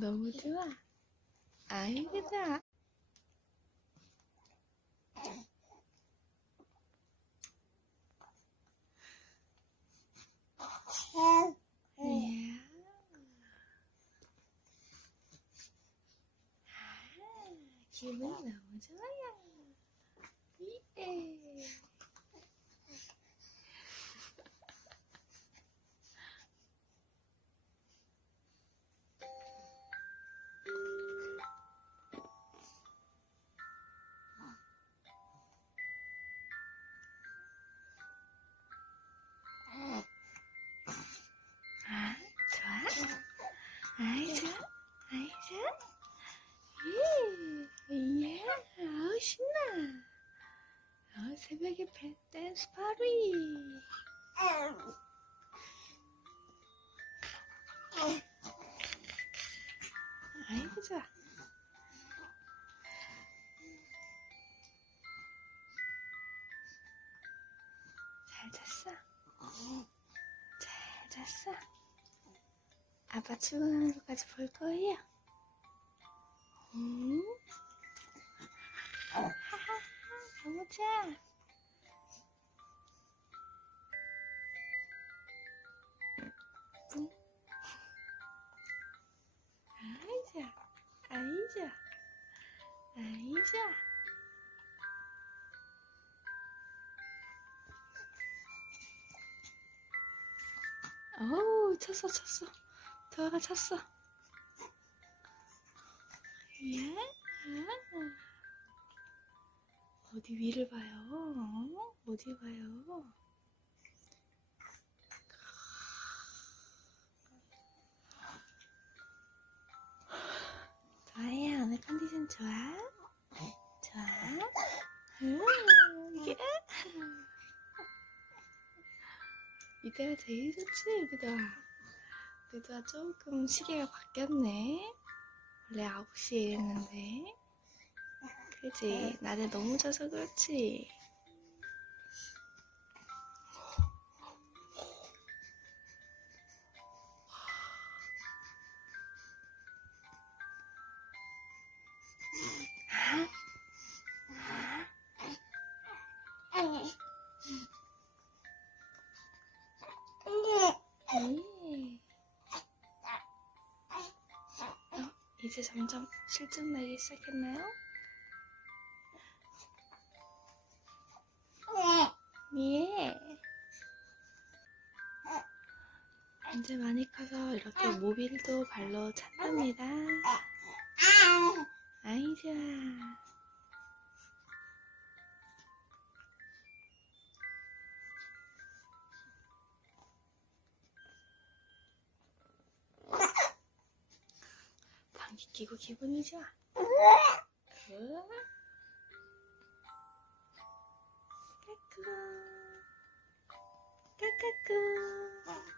너무좋아 아이구나 yeah. 아, 기분 너무 좋아요 아우, 신나. 어, 새벽에 배 댄스 파리. 아이고, 좋아. 잘 잤어? 잘 잤어? 아빠 출근하는 것까지 볼 거예요? 응? 너무 좋아. 뿡. 아이, 좋아. 아이, 좋아. 아이, 좋아. 어우, 쳤어, 쳤어. 도아가 쳤어. 예? 아. 어디 위를 봐요? 어? 어디 봐요? 좋아요. 오늘 컨디션 좋아? 좋아? 음, 예. 이때가 제일 좋지, 여기다. 여기다 조금 시계가 바뀌었네. 원래 9시에 일했는데. 그지? 낮에 너무 자서 그렇지? 네. 어, 이제 점점 실증 나기 시작했나요? 예. 이제 많이 커서 이렇게 모빌도 발로 찬답니다. 아이 좋아. 방귀 끼고 기분이 좋아. 으 까까꿍.